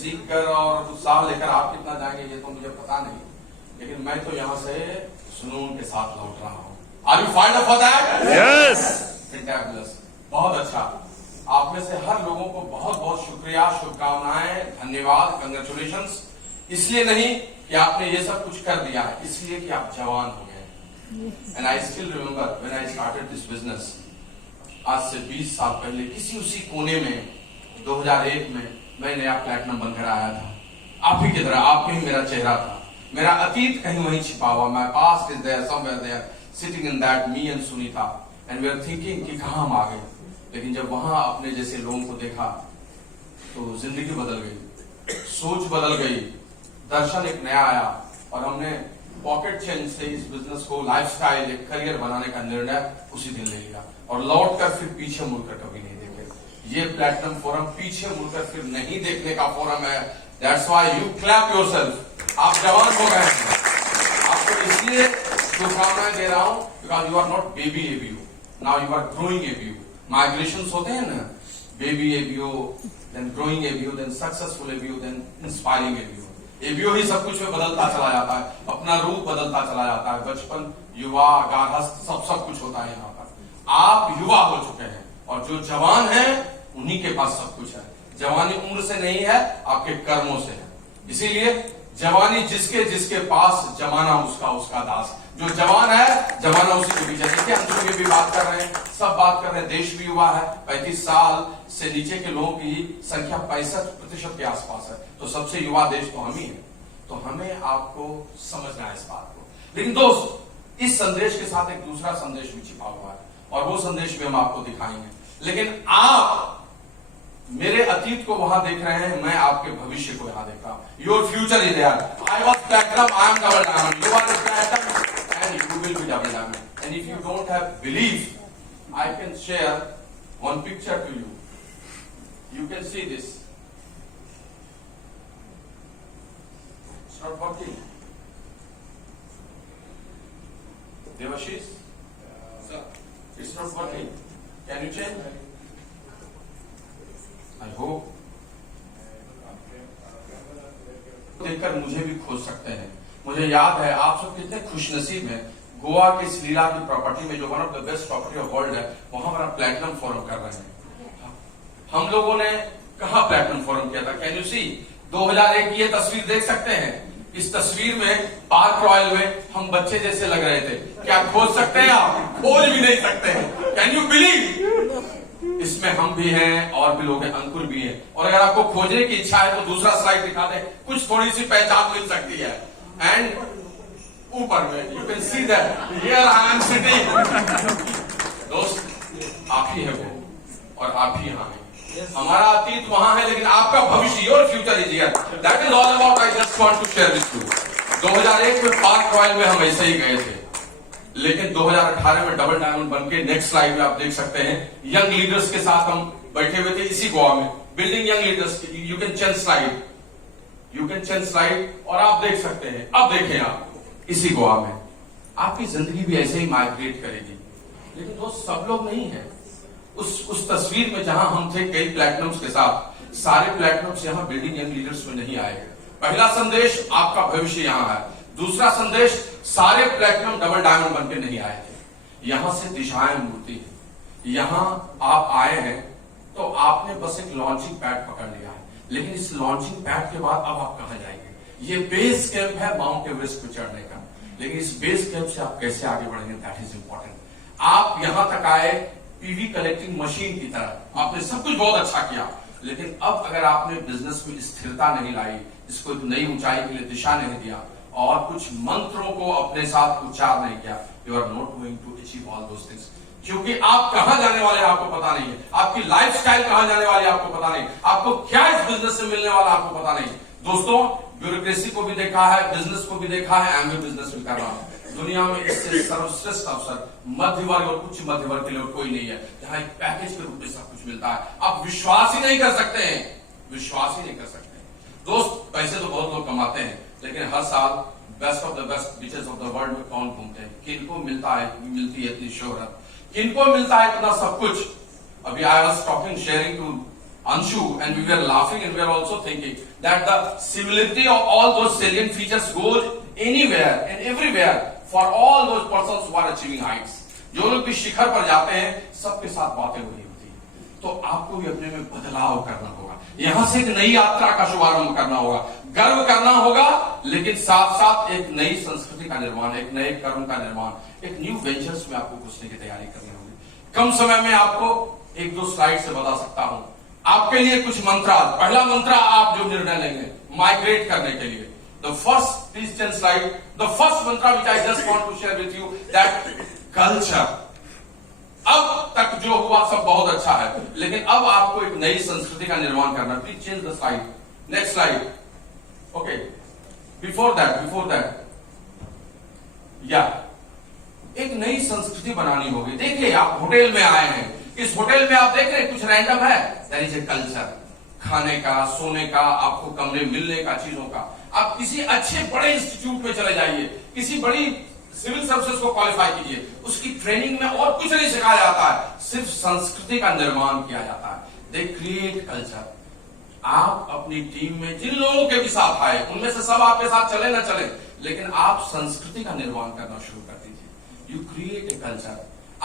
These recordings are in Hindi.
सीख कर और उत्साह लेकर आप कितना जाएंगे ये तो मुझे पता नहीं, लेकिन मैं तो यहाँ से जुनून के साथ लौट रहा हूँ। Are you find for that? Yes. Fantabulous, बहुत अच्छा। आप में से हर लोगों को बहुत बहुत शुक्रिया, शुभकामनाएं, धन्यवाद, कंग्रेचुलेशंस। इसलिए नहीं कि आपने ये सब कुछ कर दिया है, इसलिए कि आप जवान हो गए। And I still remember when I started this business, आज से 20 साल पहले किसी उसी कोने में 2001 में मैं नया प्लैटिनम बनकर आया था। आप ही की तरह, आप ही मेरा चेहरा था। मेरा अतीत कहीं वहीं छिपा हुआ, my past is there somewhere there sitting in that me and Sunita and we are thinking कि कहां हम आ गए। लेकिन जब वहां अपने जैसे लोगों को देखा तो जिंदगी बदल गई, सोच बदल गई, दर्शन एक नया आया और हमने पॉकेट चेंज से इस बिजनेस को लाइफस्टाइल, एक करियर बनाने का निर्णय उसी दिन ले लिया और लौटकर फिर पीछे मुड़कर कभी नहीं देखे। ये प्लैटिनम फोरम पीछे मुड़कर फिर नहीं देखने का फोरम है। That's why you clap yourself. आप जवान हो गए हैं। आपको इसलिए शुभकामनाएं दे रहा हूं because you are not baby ABU, now you are growing ABU. Migration होते हैं ना, baby ABU, then growing ABU, then successful ABU, then inspiring ABU. ABO ही सब कुछ में बदलता चला जाता है, अपना रूप बदलता चला जाता है। बचपन, युवा, गार्हस्थ, सब कुछ होता है यहाँ पर। आप युवा हो चुके हैं और जो जवान हैं उन्हीं के पास सब कुछ है। जवानी उम्र से नहीं है, आपके कर्मों से है। इसीलिए जवानी जिसके जिसके पास, जमाना उसका उसका दास। जो जवान है जमाना उसी के पीछे। देखिए हम लोग ये भी बात कर रहे हैं, सब बात कर रहे हैं, देश भी युवा है। 35 साल से नीचे के लोगों की संख्या 65% के आसपास है, तो सबसे युवा देश तो हम ही है। तो हमें आपको समझना है इस बात को। लेकिन दोस्त, इस संदेश के साथ एक दूसरा संदेश भी छिपा हुआ है और वो संदेश भी हम आपको दिखाएंगे। लेकिन आप मेरे अतीत को वहां देख रहे हैं, मैं आपके भविष्य को यहां देख रहा हूं। Your future is there. I was platinum, I am double diamond, you are platinum and you will be double diamond. And if you don't have belief, I can share one picture to you. You can see this. It's not working. Devashish? Sir. It's not working. Can you change? I hope. देखकर मुझे भी खोज सकते हैं। मुझे याद है, आप सब कितने खुशनसीब हैं। गोवा के इस लीला की प्रॉपर्टी में जो one of the best property of world है, वहां पर आप प्लैटिनम फोरम कर रहे हैं। हम लोगों ने कहा प्लैटिनम फोरम किया था, कैन यू सी? 2001 की ये तस्वीर देख सकते हैं। इस तस्वीर में पार्क रॉयल में हम बच्चे जैसे लग रहे थे। क्या खोज सकते हैं आप? खोज भी नहीं सकते हैं। Can you believe? इसमें हम भी हैं और भी लोग हैं, अंकुर भी हैं। और अगर आपको खोजने की इच्छा है तो दूसरा स्लाइड दिखा दे, कुछ थोड़ी सी पहचान मिल सकती है। एंड ऊपर में you can see that here I am sitting. दोस्त, आप ही है वो और आप ही यहाँ हैं। हमारा अतीत वहां है, लेकिन आपका भविष्य, your future is here. That is all about I just want to share with you. 2001 में पार्क रॉयल में हम ऐसे ही गए थे, लेकिन 2018 में डबल डायमंड बनके, नेक्स्ट स्लाइड में आप देख सकते हैं, यंग लीडर्स के साथ हम बैठे हुए थे इसी गोवा में, building young leaders. You can change slide, you can change slide और आप देख सकते हैं। अब देखें आप इसी गोवा में, आपकी जिंदगी भी ऐसे ही माइग्रेट करेगी। लेकिन दोस्त, सब लोग नहीं है उस तस्वीर में जहां हम थे कई प्लैटिनम्स के साथ। सारे प्लैटिनम्स यहां बिल्डिंग यंग लीडर्स में नहीं आए। पहला संदेश, आपका भविष्य यहां है। दूसरा संदेश, सारे प्लैटिनम डबल डायमंड बनके नहीं आए थे। यहां से दिशाएं मुड़ती है। यहां आप आए हैं तो आपने बस एक लॉन्चिंग पैड पकड़ लिया है, लेकिन इस लॉन्चिंग पैड के बाद अब आप कहां जाएंगे? ये बेस कैंप है माउंट एवरेस्ट पे चढ़ने का, लेकिन इस बेस कैंप से आप कैसे आगे बढ़ेंगे, दैट इज इंपॉर्टेंट। आप यहां तक आए पीवी कलेक्टिंग मशीन की तरह, आपने सब कुछ बहुत अच्छा किया, लेकिन अब अगर आपने बिजनेस में स्थिरता नहीं लाई, इसको एक नई ऊंचाई के लिए दिशा नहीं दिया और कुछ मंत्रों को अपने साथ उच्चार नहीं किया, you are not going to achieve all those things. क्योंकि आप कहां जाने वाले हैं आपको पता नहीं है, आपकी लाइफस्टाइल कहां जाने वाली है आपको पता नहीं, आपको क्या इस बिजनेस से मिलने वाला आपको पता नहीं। दोस्तों, ब्यूरोक्रेसी को भी देखा है, बिजनेस को भी देखा है, एमबी बिजनेस भी कर रहा हूं। दुनिया में इससे सर्वश्रेष्ठ अवसर मध्य वर्ग और उच्च मध्य वर्ग के लिए कोई नहीं है, जहां एक पैकेज के रूप में सब कुछ मिलता है। आप विश्वास ही नहीं कर सकते हैं, विश्वास ही नहीं कर सकते हैं। दोस्त, पैसे तो बहुत लोग कमाते हैं, लेकिन हर साल best of the best beaches of the world में कौन घूमते हैं? किनको मिलता है, मिलती है इतनी शोहरत, किनको मिलता है इतना सब कुछ? अभी I was talking sharing to Anshu, and we were laughing and we were also thinking that the similarity of all those salient features goes anywhere and everywhere for all those persons who are achieving heights. जो लोग भी शिखर पर जाते हैं सबके साथ बातें वही होती है। तो आपको भी अपने में बदलाव करना होगा, यहां से एक नई यात्रा का शुभारंभ करना होगा, गर्व करना होगा, लेकिन साथ साथ एक नई संस्कृति का निर्माण, एक नए कर्म का निर्माण, एक न्यू वेंचर्स में आपको घुसने की तैयारी करनी होगी। कम समय में आपको एक दो स्लाइड से बता सकता हूं आपके लिए कुछ मंत्र। पहला मंत्र आप जो निर्णय लेंगे माइग्रेट करने के लिए, the first please 10 slide, the first mantra which I just want to share with you that culture. अब तक जो हुआ सब बहुत अच्छा है, लेकिन अब आपको एक नई संस्कृति का निर्माण करना। Please change the slide, next slide. Okay, before that या एक नई संस्कृति बनानी होगी। देखिए आप होटल में आए हैं, इस होटल में आप देख रहे हैं कुछ रैंडम है, दैट इज ए कल्चर, खाने का, सोने का, आपको कमरे मिलने का, चीजों का। आप किसी अच्छे बड़े इंस्टीट्यूट में चले जाइए, किसी बड़ी सिविल सर्विसेज को क्वालिफाई कीजिए, उसकी ट्रेनिंग में और कुछ नहीं सिखाया जाता है, सिर्फ संस्कृति का निर्माण किया जाता है। They create culture. आप अपनी टीम में जिन लोगों के भी साथ आए उनमें से सब आपके साथ चले ना चले, लेकिन आप संस्कृति का निर्माण करना शुरू कर दीजिए। You create a culture.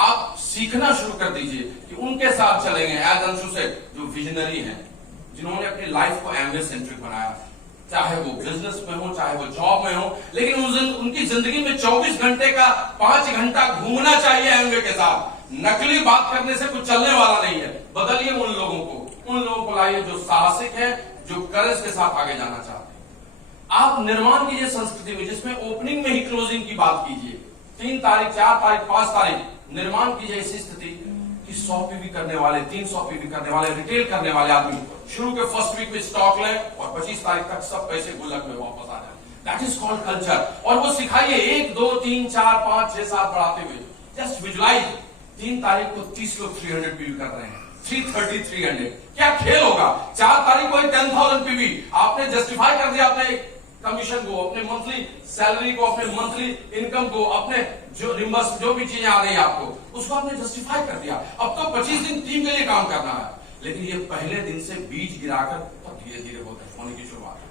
आप सीखना शुरू कर दीजिए कि उनके साथ चलेंगे। एज अंशु से जो विजनरी हैं, जिन्होंने अपनी लाइफ को एमवे सेंट्रिक बनाया, चाहे वो बिजनेस में हो, चाहे वो जॉब में हो, लेकिन उनकी जिंदगी में 24 घंटे का 5 घंटा घूमना चाहिए एमवे के साथ। नकली बात करने से कुछ चलने वाला नहीं है। बदलिए उन लोगों को लाइए जो साहसिक है, जो करेज के साथ आगे जाना चाहते हैं। आप निर्माण कीजिए संस्कृति में, जिसमें ओपनिंग में ही क्लोजिंग की बात कीजिए। 3 तारीख, 4 तारीख, 5 तारीख निर्माण कीजिए ऐसी स्थिति कि 100 पीवी करने वाले, 300 पीवी करने वाले, रिटेल करने वाले आदमी शुरू के फर्स्ट वीक में स्टॉक लें और 25 तारीख तक सब पैसे गुल्लक में वापस आ जाए। That is called culture. और वो सिखाइए 1, 2, 3, 4, 5, 6, 7 बढ़ाते हुए। जस्ट विजुलाइज 3 तारीख को 30 लोग 300 पीवी कर रहे हैं, 330, 300, क्या खेल होगा। 4 तारीख को 10,000 पीवी। आपने जस्टिफाई कर दिया अपने कमीशन को, अपने मंथली सैलरी को, अपने मंथली इनकम को, अपने जो रिम्बर्स जो भी चीजें आ रही है आपको, उसको आपने जस्टिफाई कर दिया। अब तो 25 दिन टीम के लिए काम करना है, लेकिन ये पहले दिन से बीज गिराकर तो धीरे धीरे होने की शुरुआत है।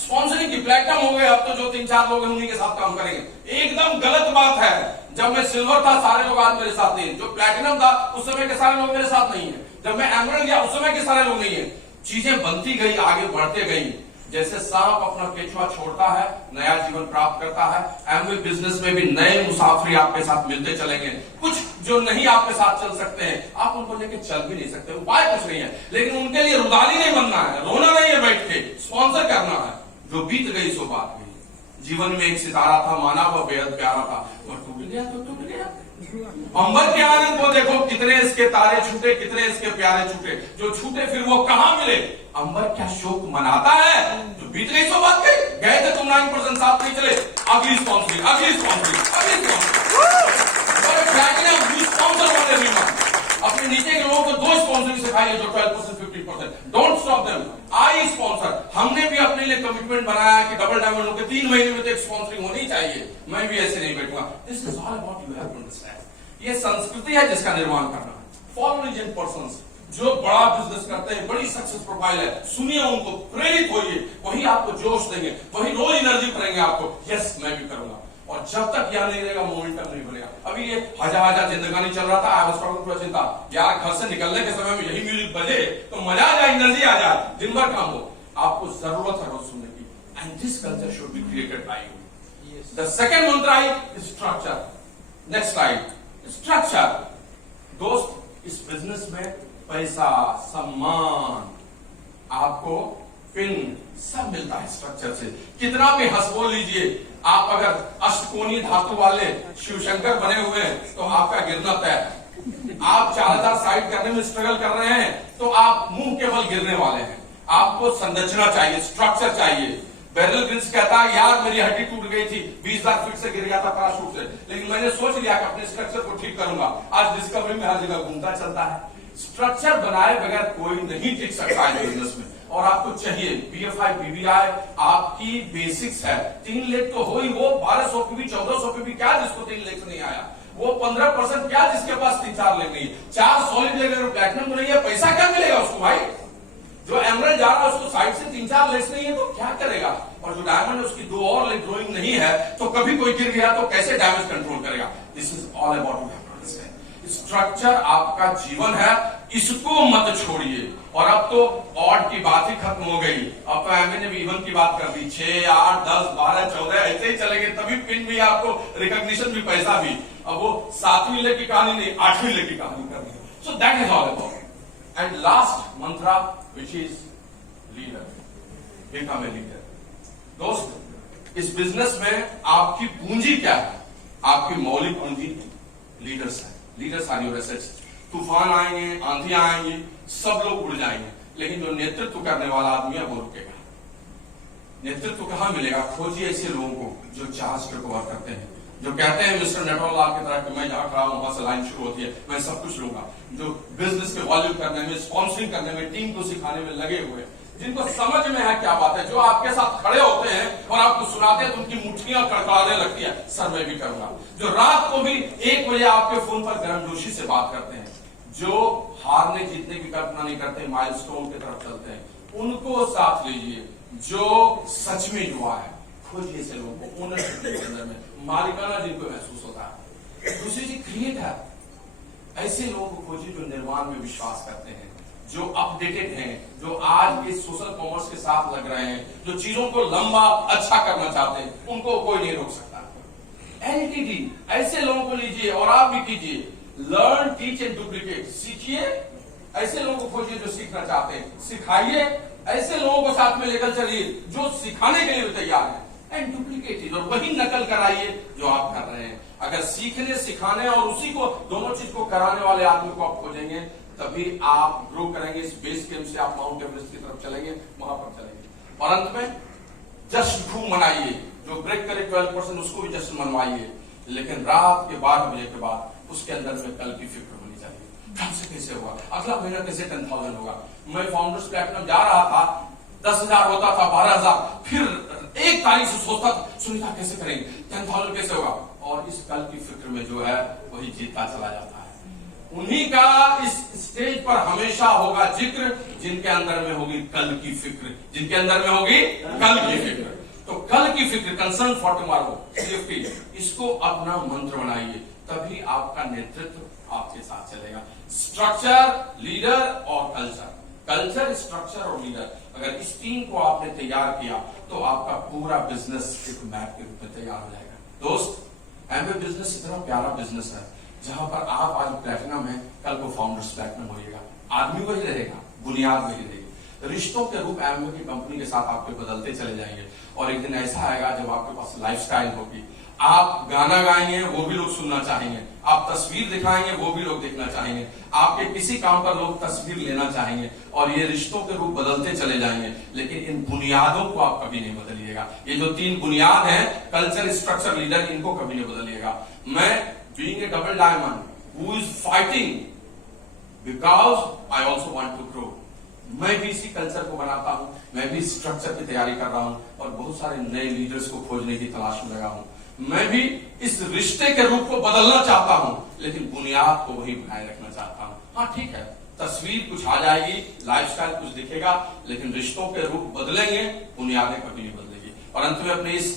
स्पॉन्सरिंग की प्लेटिनम हो गए, अब तो जो 3-4 लोग हैं उन्हीं के साथ काम करेंगे। एकदम गलत बात है। जब मैं सिल्वर था सारे लोग आज मेरे साथ नहीं है, जो प्लेटिनम था उस समय के सारे लोग मेरे साथ नहीं है, जब मैं एमरल्ड गया उस समय के सारे लोग नहीं है। चीजें बनती गई, आगे बढ़ते गई। जैसे सांप अपना केचुआ छोड़ता है, नया जीवन प्राप्त करता है, एमवे बिजनेस में भी नए मुसाफिर आपके साथ मिलते चलेंगे। कुछ जो नहीं आपके साथ चल सकते हैं, आप उनको लेके चल भी नहीं सकते, उपाय कुछ नहीं है, लेकिन उनके लिए रुदाली नहीं बनना है, रोना नहीं है बैठ के, स्पॉन्सर करना है। जो बीत गई सो बात गई। जीवन में एक सितारा था, माना वह बेहद प्यारा था, और टूट गया तो टूट गया। अंबर के आनंद को देखो, कितने इसके तारे छूटे, कितने इसके प्यारे छूटे। जो छूटे फिर वो कहां मिले। अंबर क्या शोक मनाता है। जो बीत गई सो बात गई। गए थे तुम 9% साथ नहीं चले, अगली स्पॉन्सरिंग, अगली स्पॉन्सरिंग, अगली स्पॉन्सरिंग। अपने नीचे के लोगों को 2 स्पॉन्सरिंग सिखाइए, जो 12%, 15%। Don't stop them. I sponsor. हमने भी अपने लिए कमिटमेंट बनाया कि डबल डायमंड के 3 महीने में तो एक स्पॉन्सरिंग होनी चाहिए। मैं भी ऐसे नहीं बैठूंगा। This is all about you have to understand. ये संस्कृति है जिसका निर्माण करना है। फॉलो लीजेंड पर्संस जो बड़ा बिजनेस करते हैं, बड़ी सक्सेस प्रोफाइल है, सुनिए उनको, प्रेरित होइए, वही आपको जोश देंगे, वही रोज एनर्जी करेंगे आपको। यस मैं भी करूंगा। और जब तक यह नहीं रहेगा मोमेंटम नहीं बनेगा। अभी ये हजार जिंदगानी चल रहा था, आई वाज टॉकिंग टू चिंता यार, घर से निकलने के समय में यही म्यूजिक बजे तो मजा आ जाए, एनर्जी आ जाए, दिन भर काम हो। आपको जरूरत है रोज सुनने की। And this culture should be created by you. The second mantra is structure. Next slide. Structure. दोस्त, इस बिजनेस में पैसा, सम्मान, आपको पिन सब मिलता है स्ट्रक्चर से। कितना भी हंस बोल लीजिए, आप अगर अष्टकोणीय धातु वाले शिवशंकर बने हुए हैं तो आपका गिरना तय। आप 4000 साइड करने में स्ट्रगल कर रहे हैं तो आप मुंह के बल गिरने वाले हैं। आपको संरचना चाहिए, स्ट्रक्चर चाहिए। बेरिल ग्रिल्स कहता है यार मेरी हड्डी टूट गई थी, 20,000 फीट से गिर गया था पैराशूट से, लेकिन मैंने सोच लिया कि अपने स्ट्रक्चर को ठीक करूंगा। आज डिस्कवरी में हर जगह घूमता चलता है। स्ट्रक्चर बनाए बगैर कोई नहीं टिक सकता है बिजनेस में। और आपको चाहिए BFI, BBI आपकी बेसिक्स है। 3 लाख तो हो ही हो, 1200 पीवी, 1400 पीवी क्या जिसको 3 लाख नहीं आया, वो 15% क्या जिसके पास 3-4 लाख नहीं है। 4 सॉलिड लेवल प्लेटिनम तो नहीं है, पैसा क्या मिलेगा उसको भाई। जो एमराल्ड जा रहा है उसको साइड से 3-4 लेस नहीं है तो क्या करेगा, और जो डायमंड है उसकी 2 और लेग ग्रोइंग नहीं है तो कभी कोई गिर गया तो कैसे डैमेज कंट्रोल करेगा। This is all about you have to understand. Structure आपका जीवन है, इसको मत छोड़िए। और अब तो ऑड की बात ही खत्म हो गई, अब तो एमए ने भी इवन की बात कर दी। 6, 8, 10, 12, 14 ऐसे ही चलेंगे, तभी पिन भी आपको रिकॉग्निशन भी पैसा भी। अब वो 7वीं लेग की कहानी नहीं, 8वीं लेग की कहानी कर रही है। So that is all about. And last Mantra which is leader, become a leader. दोस्त, इस बिजनेस में आपकी पूंजी क्या है? आपकी मौलिक पूंजी लीडर्स है। Leaders are your assets. तूफान आएंगे, आंधियां आएंगी, सब लोग उड़ जाएंगे, लेकिन जो नेतृत्व करने वाला आदमी है वो रुकेगा। नेतृत्व कहां मिलेगा? खोजिए ऐसे लोगों को जो चार्ज टेक ओवर करते हैं, जो कहते हैं मिस्टर नटवरलाल की तरह कि मैं जहां खड़ा हूं वहां से लाइन शुरू होती है, मैं सब कुछ लूंगा। जो बिजनेस के वॉल्यूम करने में, स्पॉन्सरिंग करने में, टीम को सिखाने में लगे हुए हैं, जिनको समझ में है क्या बात है, जो आपके साथ खड़े होते हैं और आपको सुनाते हैं तो उनकी मुट्ठियां कड़कड़ाने लगती है, सर मैं भी करूंगा। जो रात को भी 1 बजे आपके फोन पर गर्मजोशी से बात करते हैं, जो हारने जीतने की कल्पना नहीं करते, माइलस्टोन की तरफ चलते हैं, उनको साथ लीजिए। जो सच में युवा है, खोजिए ऐसे लोगों को, ओनरशिप के अंदर में मालिकाना जिनको महसूस होता है। दूसरी चीज क्रिएट है, ऐसे लोगों को खोजिए जो निर्माण में विश्वास करते हैं, जो अपडेटेड हैं, जो आज के सोशल कॉमर्स के साथ लग रहे हैं, जो चीजों को लंबा अच्छा करना चाहते हैं, उनको कोई नहीं रोक सकता। एलटीडी, ऐसे लोगों को लीजिए और आप भी कीजिए। लर्न, टीच एंड डुप्लीकेट, सीखिए। ऐसे लोगों को खोजिए जो सीखना चाहते हैं, सिखाइए। ऐसे लोगों को साथ में लेकर चलिए जो सिखाने के लिए भी तैयार है। एंड डुप्लीकेट, और वही नकल कराइए जो आप कर रहे हैं। अगर सीखने, सिखाने और उसी को, दोनों चीज को कराने वाले आदमी को आप खोजेंगे, तभी आप ग्रो करेंगे। इस बेस कैंप से आप माउंट एवरेस्ट की तरफ चलेंगे, वहां पर चलेंगे। और अंत में जश्न खूब मनाइए। जो ब्रेक करे 12% उसको भी जश्न मनवाइए, लेकिन रात के 12 बजे के बाद उसके अंदर में कल की फिक्र होनी चाहिए। कल से कैसे होगा, अगला महीना कैसे 10,000 होगा। मैं फाउंडर्स प्लेटिनम जा रहा था, 10,000 होता था, 12,000, फिर 1 तारीख से सोचता सुनीता कैसे करेंगे, 10,000 कैसे होगा। और इस कल की फिक्र में जो है वही जीतता चला जाता है। उन्हीं का इस स्टेज पर हमेशा होगा जिक्र जिनके अंदर में होगी कल की फिक्र, जिनके अंदर में होगी कल की फिक्र। तो कल की फिक्र, कंसर्न फॉर टुमारो, सेफ्टी, इसको अपना मंत्र बनाइए, तभी आपका नेतृत्व आपके साथ चलेगा। स्ट्रक्चर, लीडर और कल्चर। कल्चर, स्ट्रक्चर और लीडर, अगर इस 3 को आपने तैयार किया तो आपका पूरा बिजनेस एक मैप के रूप में तैयार हो जाएगा। दोस्त, एमवे बिजनेस इतना प्यारा बिजनेस है जहां पर आप आज प्लेटिनम है, कल को फाउंडर्स प्लेटिनम होइएगा। आदमी वही रहेगा, बुनियाद वही रहेगी। रिश्तों के रूप एमवे की कंपनी के साथ आपके बदलते चले जाएंगे, और एक दिन ऐसा आएगा जब आपके पास लाइफस्टाइल होगी। आप गाना गाएंगे वो भी लोग सुनना चाहेंगे, आप तस्वीर दिखाएंगे वो भी लोग देखना चाहेंगे, आपके किसी काम पर लोग तस्वीर लेना चाहेंगे, और ये रिश्तों के रूप बदलते चले जाएंगे। लेकिन इन बुनियादों को आप कभी नहीं बदलिएगा। ये जो 3 बुनियाद हैं, कल्चर, स्ट्रक्चर, लीडर, इनको कभी नहीं बदलिएगा। मैं being a double diamond who is fighting because I also want to grow, मैं भी इसी कल्चर को बनाता हूं, मैं भी स्ट्रक्चर की तैयारी कर रहा हूं, और बहुत सारे नए लीडर्स को खोजने की तलाश में लगा हूं। मैं भी इस रिश्ते के रूप को बदलना चाहता हूं, लेकिन बुनियाद को वही बनाए रखना चाहता हूं। हाँ ठीक है, तस्वीर कुछ आ जाएगी, लाइफस्टाइल कुछ दिखेगा, लेकिन रिश्तों के रूप बदलेंगे, बुनियादें कभी नहीं बदलेगी। और अंत में अपने इस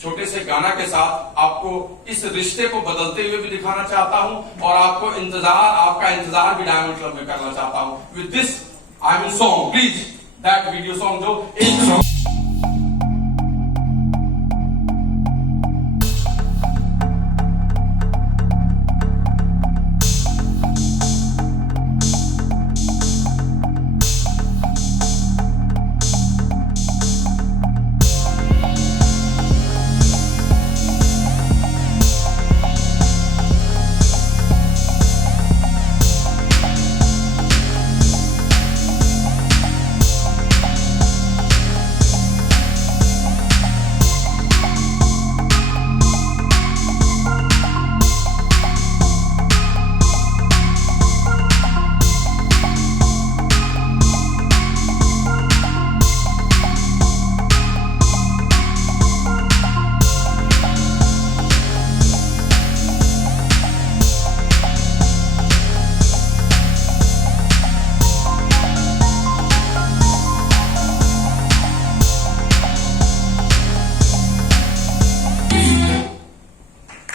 छोटे से गाना के साथ आपको इस रिश्ते को बदलते हुए भी दिखाना चाहता हूं, और आपको आपका इंतजार भी डायमंड क्लब में करना चाहता हूं। With this I will song, please that video song, जो एक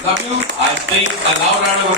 Love you. I think a loud round of